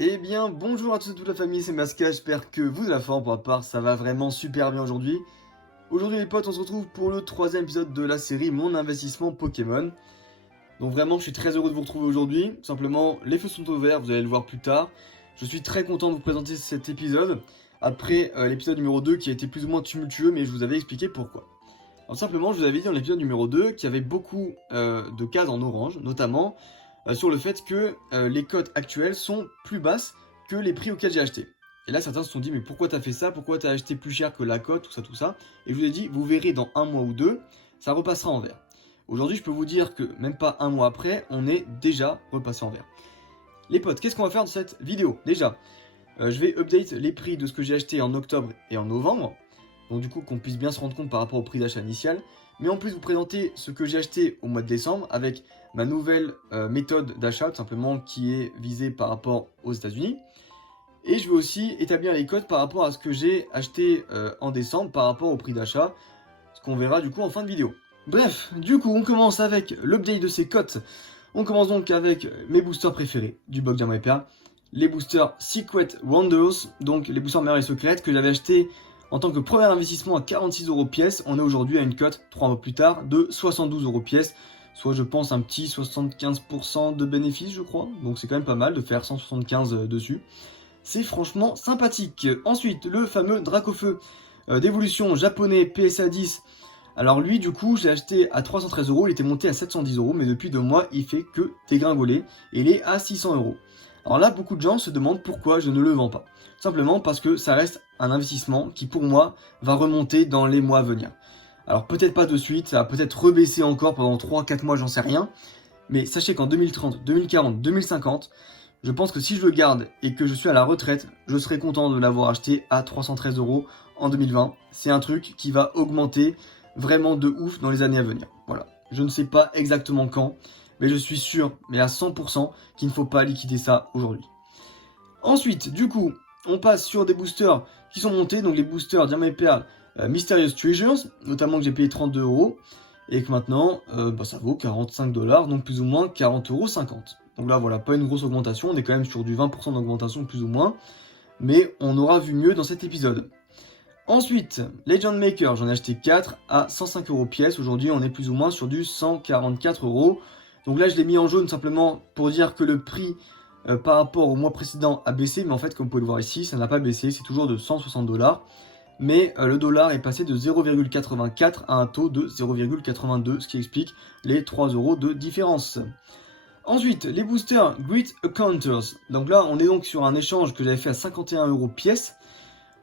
Eh bien, bonjour à tous et toute la famille, c'est Masca, j'espère que vous de la forme, pour ma part, ça va vraiment super bien aujourd'hui. Aujourd'hui les potes, on se retrouve pour le troisième épisode de la série Mon investissement Pokémon. Donc vraiment, je suis très heureux de vous retrouver aujourd'hui. Simplement, les feux sont au vert, vous allez le voir plus tard. Je suis très content de vous présenter cet épisode, après l'épisode numéro 2 qui a été plus ou moins tumultueux, mais je vous avais expliqué pourquoi. Alors simplement, je vous avais dit dans l'épisode numéro 2 qu'il y avait beaucoup de cases en orange, notamment sur le fait que les cotes actuelles sont plus basses que les prix auxquels j'ai acheté. Et là, certains se sont dit, mais pourquoi t'as fait ça? Pourquoi t'as acheté plus cher que la cote, tout ça? Et je vous ai dit, vous verrez dans un mois ou deux, ça repassera en vert. Aujourd'hui, je peux vous dire que même pas un mois après, on est déjà repassé en vert. Les potes, qu'est-ce qu'on va faire dans cette vidéo? Déjà, je vais update les prix de ce que j'ai acheté en octobre et en novembre. Donc du coup, qu'on puisse bien se rendre compte par rapport au prix d'achat initial. Mais en plus, vous présenter ce que j'ai acheté au mois de décembre avec ma nouvelle méthode d'achat, tout simplement, qui est visée par rapport aux États-Unis. Et je vais aussi établir les cotes par rapport à ce que j'ai acheté en décembre par rapport au prix d'achat, ce qu'on verra du coup en fin de vidéo. Bref, du coup, on commence avec l'update de ces cotes. On commence donc avec mes boosters préférés du bloc Diamant et Perle, les boosters Secret Wonders, donc les boosters merveilles secrètes que j'avais acheté en tant que premier investissement à 46 € pièce. On est aujourd'hui à une cote, 3 mois plus tard, de 72 € pièce, soit je pense un petit 75% de bénéfice, je crois. Donc c'est quand même pas mal de faire 175 dessus. C'est franchement sympathique. Ensuite, le fameux Dracofeu d'évolution japonais PSA 10. Alors lui, du coup, j'ai acheté à 313 €, il était monté à 710 €, mais depuis 2 mois, il fait que dégringoler, et il est à 600 €. Alors là, beaucoup de gens se demandent pourquoi je ne le vends pas. Simplement parce que ça reste un investissement qui, pour moi, va remonter dans les mois à venir. Alors peut-être pas de suite, ça va peut-être rebaisser encore pendant 3-4 mois, j'en sais rien. Mais sachez qu'en 2030, 2040, 2050, je pense que si je le garde et que je suis à la retraite, je serai content de l'avoir acheté à 313 € en 2020. C'est un truc qui va augmenter vraiment de ouf dans les années à venir. Voilà. Je ne sais pas exactement quand, mais je suis sûr, mais à 100%, qu'il ne faut pas liquider ça aujourd'hui. Ensuite, du coup, on passe sur des boosters qui sont montés, donc les boosters Diamant et Perle Mysterious Treasures, notamment que j'ai payé 32 €, et que maintenant, ça vaut 45 $, donc plus ou moins 40,50 €. Donc là, voilà, pas une grosse augmentation, on est quand même sur du 20% d'augmentation, plus ou moins, mais on aura vu mieux dans cet épisode. Ensuite, Legend Maker, j'en ai acheté 4 à 105 € pièce. Aujourd'hui, on est plus ou moins sur du 144 €. Donc là, je l'ai mis en jaune simplement pour dire que le prix par rapport au mois précédent a baissé. Mais en fait, comme vous pouvez le voir ici, ça n'a pas baissé. C'est toujours de 160 $. Mais le dollar est passé de 0,84 à un taux de 0,82, ce qui explique les 3 € de différence. Ensuite, les boosters Great Encounters. Donc là, on est donc sur un échange que j'avais fait à 51 € pièce.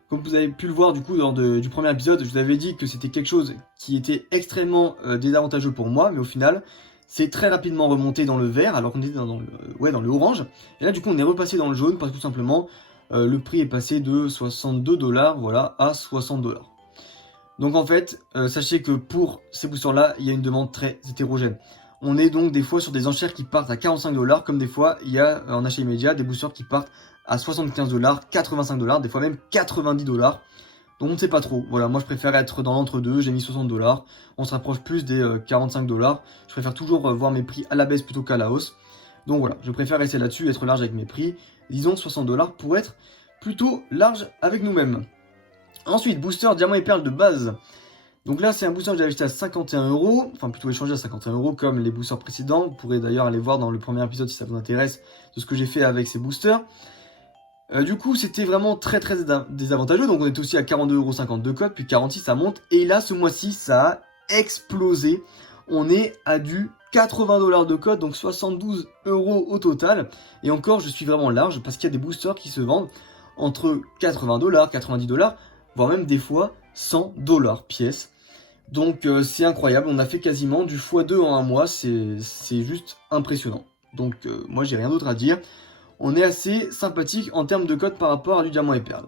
Comme vous avez pu le voir du coup lors du premier épisode, je vous avais dit que c'était quelque chose qui était extrêmement désavantageux pour moi, mais au final, c'est très rapidement remonté dans le vert, alors qu'on était dans le orange. Et là du coup, on est repassé dans le jaune parce que tout simplement, le prix est passé de 62 $, voilà, à 60 $. Donc en fait, sachez que pour ces boosters-là, il y a une demande très hétérogène. On est donc des fois sur des enchères qui partent à 45 $, comme des fois, il y a en achat immédiat des boosters qui partent à 75 $, 85 $, des fois même 90 $. Donc on ne sait pas trop. Voilà, moi je préfère être dans l'entre-deux, j'ai mis 60 $. On se rapproche plus des 45 $. Je préfère toujours voir mes prix à la baisse plutôt qu'à la hausse. Donc voilà, je préfère rester là-dessus, être large avec mes prix. Disons 60 $ pour être plutôt large avec nous-mêmes. Ensuite, booster Diamant et Perle de base. Donc là, c'est un booster que j'avais acheté à 51 €, enfin plutôt échangé à 51 € comme les boosters précédents. Vous pourrez d'ailleurs aller voir dans le premier épisode si ça vous intéresse de ce que j'ai fait avec ces boosters. Du coup, c'était vraiment très désavantageux. Donc on est aussi à 42,50 € de code, puis 46 ça monte. Et là, ce mois-ci, ça a explosé. On est à du 80 $ de code, donc 72 € au total. Et encore, je suis vraiment large parce qu'il y a des boosters qui se vendent entre 80 $, 90 $, voire même des fois 100 $ pièce. Donc c'est incroyable, on a fait quasiment du x2 en un mois, c'est juste impressionnant. Donc moi j'ai rien d'autre à dire. On est assez sympathique en termes de code par rapport à du Diamant et Perle.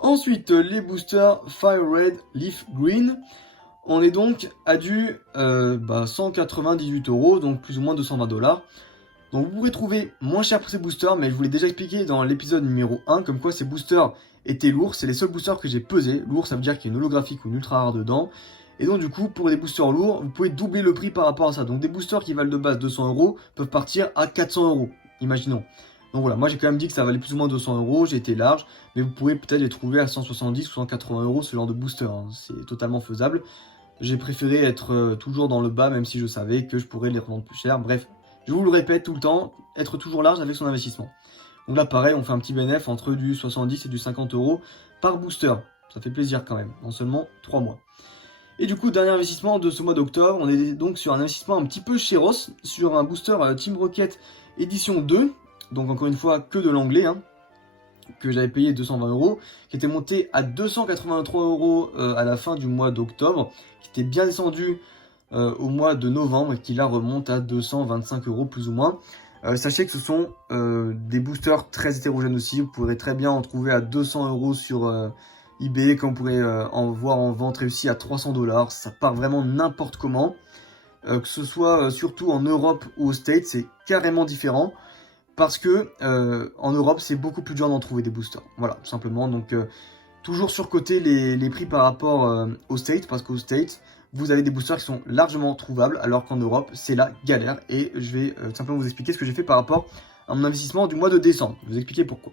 Ensuite, les boosters Fire Red, Leaf Green. On est donc à du 198 €, donc plus ou moins 220 $. Donc vous pouvez trouver moins cher pour ces boosters, mais je vous l'ai déjà expliqué dans l'épisode numéro 1, comme quoi ces boosters étaient lourds. C'est les seuls boosters que j'ai pesés. Lourd, ça veut dire qu'il y a une holographique ou une ultra rare dedans. Et donc du coup, pour des boosters lourds, vous pouvez doubler le prix par rapport à ça. Donc des boosters qui valent de base 200 € peuvent partir à 400 €, imaginons. Donc voilà, moi j'ai quand même dit que ça valait plus ou moins 200 €, j'ai été large, mais vous pouvez peut-être les trouver à 170 ou 180 € ce genre de booster, hein. C'est totalement faisable. J'ai préféré être toujours dans le bas, même si je savais que je pourrais les revendre plus cher. Bref, je vous le répète tout le temps, être toujours large avec son investissement. Donc là pareil, on fait un petit bénéfice entre du 70 et du 50 € par booster. Ça fait plaisir quand même, en seulement 3 mois. Et du coup, dernier investissement de ce mois d'octobre, on est donc sur un investissement un petit peu chéros, sur un booster Team Rocket édition 2, donc encore une fois que de l'anglais, hein, que j'avais payé 220 €, qui était monté à 283 € à la fin du mois d'octobre, qui était bien descendu au mois de novembre et qui là remonte à 225 € plus ou moins. Sachez que ce sont des boosters très hétérogènes aussi, vous pourrez très bien en trouver à 200 € sur eBay, comme vous pourrez en voir en vente réussie à 300 $, ça part vraiment n'importe comment. Que ce soit surtout en Europe ou aux States, c'est carrément différent. Parce que en Europe, c'est beaucoup plus dur d'en trouver des boosters. Voilà, tout simplement. Donc, toujours surcoter les prix par rapport aux States, parce qu'aux States, vous avez des boosters qui sont largement trouvables, alors qu'en Europe, c'est la galère. Et je vais simplement vous expliquer ce que j'ai fait par rapport à mon investissement du mois de décembre. Je vais vous expliquer pourquoi.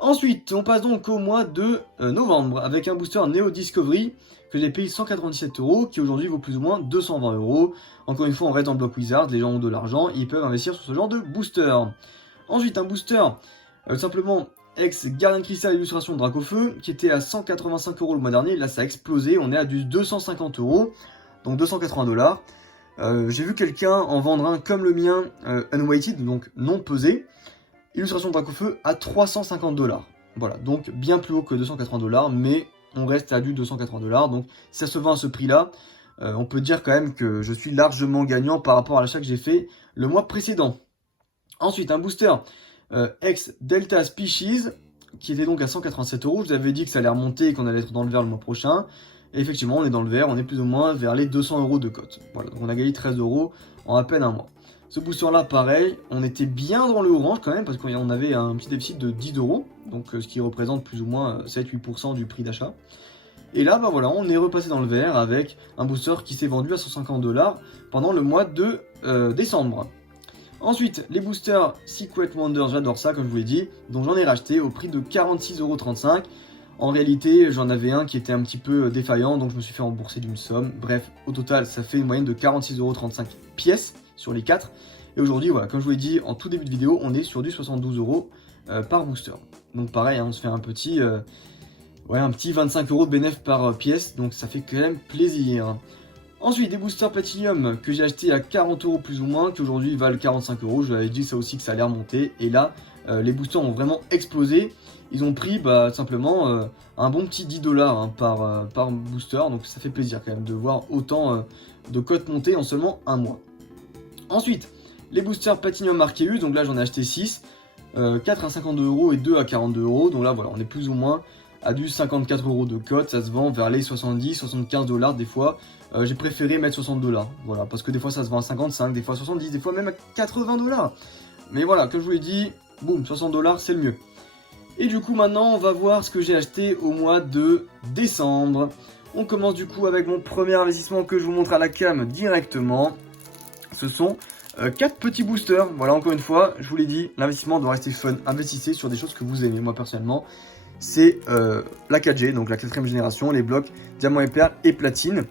Ensuite, on passe donc au mois de novembre, avec un booster Neo Discovery, que j'ai payé 197 €, qui aujourd'hui vaut plus ou moins 220 €. Encore une fois, on reste dans le bloc Wizard, les gens ont de l'argent, ils peuvent investir sur ce genre de booster. Ensuite, un booster, simplement ex Gardien de Cristal illustration Dracofeu, qui était à 185 € le mois dernier, là ça a explosé, on est à du 250 €, donc 280 $. J'ai vu quelqu'un en vendre un comme le mien, unweighted, donc non pesé, illustration Dracofeu à 350 $. Voilà, donc bien plus haut que 280 $, mais on reste à du 280 $. Donc si ça se vend à ce prix-là, on peut dire quand même que je suis largement gagnant par rapport à l'achat que j'ai fait le mois précédent. Ensuite, un booster ex Delta Species, qui était donc à 187 €. Je vous avais dit que ça allait remonter et qu'on allait être dans le vert le mois prochain. Et effectivement, on est dans le vert, on est plus ou moins vers les 200 € de cote. Voilà, donc on a gagné 13 € en à peine un mois. Ce booster-là, pareil, on était bien dans le orange quand même, parce qu'on avait un petit déficit de 10 €, donc ce qui représente plus ou moins 7-8% du prix d'achat. Et là, bah voilà, on est repassé dans le vert avec un booster qui s'est vendu à 150 $ pendant le mois de décembre. Ensuite, les boosters Secret Wonder, j'adore ça, comme je vous l'ai dit, donc j'en ai racheté au prix de 46,35 €. En réalité, j'en avais un qui était un petit peu défaillant, donc je me suis fait rembourser d'une somme. Bref, au total, ça fait une moyenne de 46,35 € pièces sur les 4. Et aujourd'hui, voilà, comme je vous l'ai dit en tout début de vidéo, on est sur du 72 € par booster. Donc pareil, hein, on se fait un petit 25 € de bénéfice par pièce, donc ça fait quand même plaisir. Ensuite, des boosters Platinum que j'ai acheté à 40 € plus ou moins, qui aujourd'hui valent 45 €. Je vous avais dit ça aussi que ça allait remonter. Et là, les boosters ont vraiment explosé. Ils ont pris simplement un bon petit 10 $ hein, par booster. Donc ça fait plaisir quand même de voir autant de cotes monter en seulement un mois. Ensuite, les boosters Platinum Arceus. Donc là, j'en ai acheté 6. 4 à 52 € et 2 à 42 €. Donc là, voilà, on est plus ou moins à du 54 € de cote. Ça se vend vers les 70, 75 $ des fois. J'ai préféré mettre 60 $. Voilà, parce que des fois, ça se vend à 55, des fois 70, des fois même à 80 $. Mais voilà, comme je vous l'ai dit, boum, 60 $, c'est le mieux. Et du coup, maintenant, on va voir ce que j'ai acheté au mois de décembre. On commence du coup avec mon premier investissement que je vous montre à la cam directement. Ce sont 4 petits boosters. Voilà, encore une fois, je vous l'ai dit, l'investissement doit rester fun. Investissez sur des choses que vous aimez. Moi, personnellement, c'est la 4G, donc la 4ème génération, les blocs diamant et perle et platine.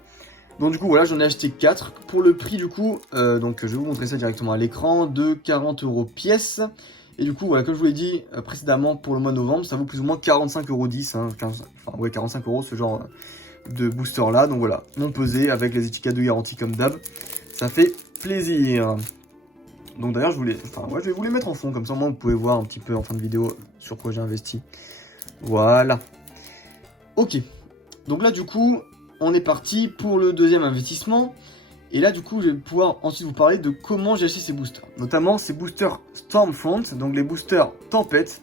Donc du coup, voilà, j'en ai acheté 4 pour le prix du coup, donc je vais vous montrer ça directement à l'écran, de 40 € pièce. Et du coup, voilà, comme je vous l'ai dit précédemment, pour le mois de novembre, ça vaut plus ou moins 45,10 €, hein, 45 € ce genre de booster là. Donc voilà, non pesé avec les étiquettes de garantie comme d'hab, ça fait plaisir. Donc d'ailleurs, je vais vous les mettre en fond, comme ça au moins vous pouvez voir un petit peu en fin de vidéo sur quoi j'ai investi. Voilà. Ok, donc là du coup, on est parti pour le deuxième investissement. Et là, du coup, je vais pouvoir ensuite vous parler de comment j'ai acheté ces boosters. Notamment ces boosters Stormfront, donc les boosters Tempête,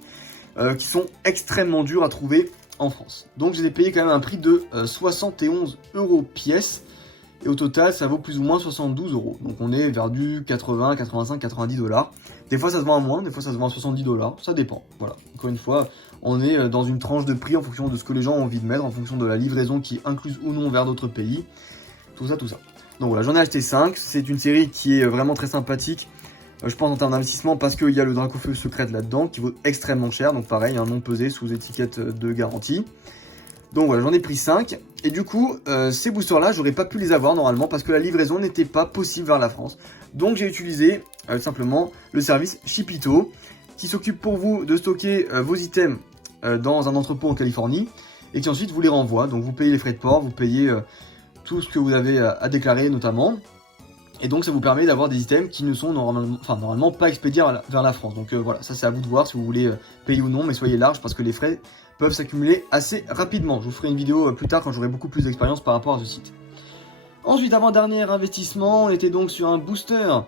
qui sont extrêmement durs à trouver en France. Donc, je les ai payés quand même un prix de 71 € pièce. Et au total, ça vaut plus ou moins 72 €. Donc, on est vers du 80, 85, 90 $. Des fois, ça se vend à moins, des fois, ça se vend à 70 $. Ça dépend. Voilà. Encore une fois, on est dans une tranche de prix en fonction de ce que les gens ont envie de mettre, en fonction de la livraison qui est incluse ou non vers d'autres pays. tout ça. Donc voilà, j'en ai acheté 5. C'est une série qui est vraiment très sympathique. Je pense en termes d'investissement parce qu'il y a le Dracofeu secrète là-dedans qui vaut extrêmement cher. Donc pareil, un non pesé sous étiquette de garantie. Donc voilà, j'en ai pris 5. Et du coup, ces boosters-là, j'aurais pas pu les avoir normalement parce que la livraison n'était pas possible vers la France. Donc j'ai utilisé simplement le service Shipito qui s'occupe pour vous de stocker vos items dans un entrepôt en Californie et qui ensuite vous les renvoie. Donc vous payez les frais de port, vous payez tout ce que vous avez à déclarer notamment. Et donc ça vous permet d'avoir des items qui ne sont normalement pas expédiés vers la France. Donc voilà, ça c'est à vous de voir si vous voulez payer ou non, mais soyez large parce que les frais peuvent s'accumuler assez rapidement. Je vous ferai une vidéo plus tard quand j'aurai beaucoup plus d'expérience par rapport à ce site. Ensuite, avant-dernier investissement, on était donc sur un booster,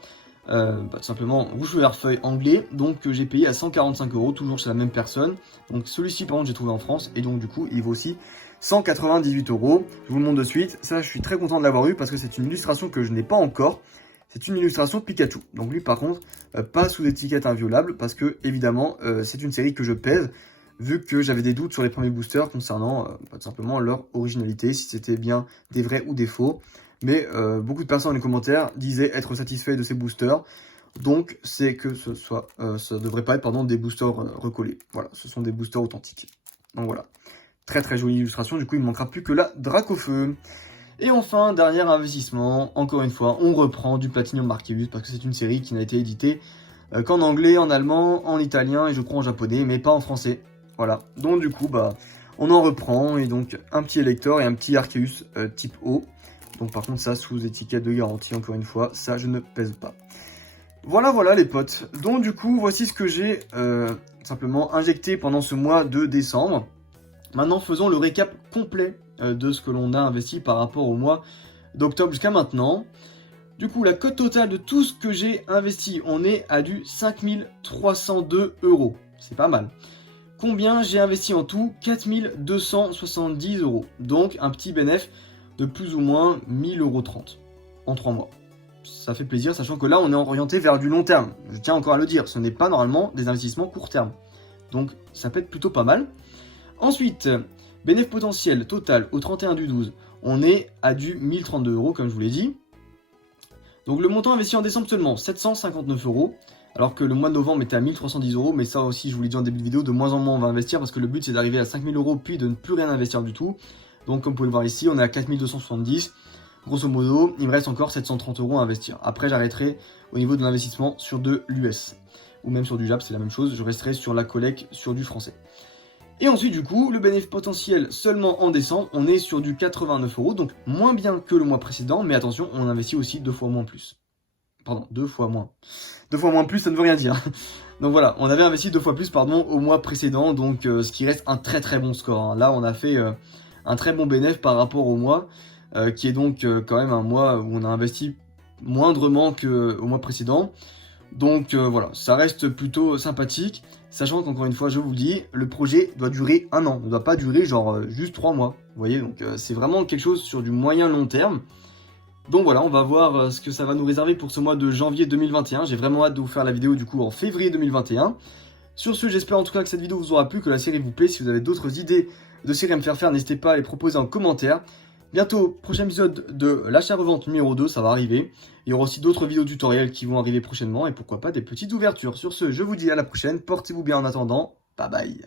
tout simplement rouge vert feuille anglais, donc que j'ai payé à 145 €, toujours chez la même personne. Donc celui-ci par contre j'ai trouvé en France, et donc du coup il vaut aussi 198 €. Je vous le montre de suite. Ça, je suis très content de l'avoir eu parce que c'est une illustration que je n'ai pas encore. C'est une illustration Pikachu. Donc lui, par contre, pas sous étiquette inviolable parce que, évidemment, c'est une série que je pèse vu que j'avais des doutes sur les premiers boosters concernant tout simplement leur originalité, si c'était bien des vrais ou des faux. Mais beaucoup de personnes dans les commentaires disaient être satisfaits de ces boosters. Donc, c'est que ça devrait pas être des boosters recollés. Voilà, ce sont des boosters authentiques. Donc voilà. Très jolie illustration, du coup il ne manquera plus que la Dracofeu. Et enfin, dernier investissement, encore une fois, on reprend du Platinum Arceus parce que c'est une série qui n'a été éditée qu'en anglais, en allemand, en italien et je crois en japonais, mais pas en français. Voilà, donc du coup, on en reprend et donc un petit Elector et un petit Arceus type O. Donc par contre ça sous étiquette de garantie, encore une fois, ça je ne pèse pas. Voilà les potes, donc du coup, voici ce que j'ai simplement injecté pendant ce mois de décembre. Maintenant, faisons le récap complet de ce que l'on a investi par rapport au mois d'octobre jusqu'à maintenant. Du coup, la cote totale de tout ce que j'ai investi, on est à du 5302 €. C'est pas mal. Combien j'ai investi en tout? 4270 €. Donc, un petit bénéfice de plus ou moins 1000,30 € en 3 mois. Ça fait plaisir, sachant que là, on est orienté vers du long terme. Je tiens encore à le dire, ce n'est pas normalement des investissements court terme. Donc, ça peut être plutôt pas mal. Ensuite, bénéfice potentiel total au 31/12, on est à du 1032 €, comme je vous l'ai dit. Donc le montant investi en décembre seulement, 759 €, alors que le mois de novembre était à 1310 €, mais ça aussi, je vous l'ai dit en début de vidéo, de moins en moins on va investir, parce que le but c'est d'arriver à 5000 €, puis de ne plus rien investir du tout. Donc comme vous pouvez le voir ici, on est à 4270. Grosso modo, il me reste encore 730 € à investir. Après, j'arrêterai au niveau de l'investissement sur de l'US, ou même sur du JAP, c'est la même chose, je resterai sur la collecte, sur du français. Et ensuite, du coup, le bénéfice potentiel seulement en décembre, on est sur du 89 €, donc moins bien que le mois précédent, mais attention, on investit aussi 2 fois moins plus. Pardon, 2 fois moins. 2 fois moins plus, ça ne veut rien dire. Donc voilà, on avait investi 2 fois plus, au mois précédent, donc ce qui reste un très bon score. Hein. Là, on a fait un très bon bénéfice par rapport au mois, qui est donc quand même un mois où on a investi moindrement qu'au mois précédent. Donc voilà, ça reste plutôt sympathique, sachant qu'encore une fois, je vous le dis, le projet doit durer 1 an, ne doit pas durer genre juste 3 mois. Vous voyez, donc c'est vraiment quelque chose sur du moyen long terme. Donc voilà, on va voir ce que ça va nous réserver pour ce mois de janvier 2021. J'ai vraiment hâte de vous faire la vidéo du coup en février 2021. Sur ce, j'espère en tout cas que cette vidéo vous aura plu, que la série vous plaît. Si vous avez d'autres idées de séries à me faire, n'hésitez pas à les proposer en commentaire. Bientôt, prochain épisode de l'achat-revente numéro 2, ça va arriver. Il y aura aussi d'autres vidéos tutoriels qui vont arriver prochainement et pourquoi pas des petites ouvertures. Sur ce, je vous dis à la prochaine, portez-vous bien en attendant, bye bye.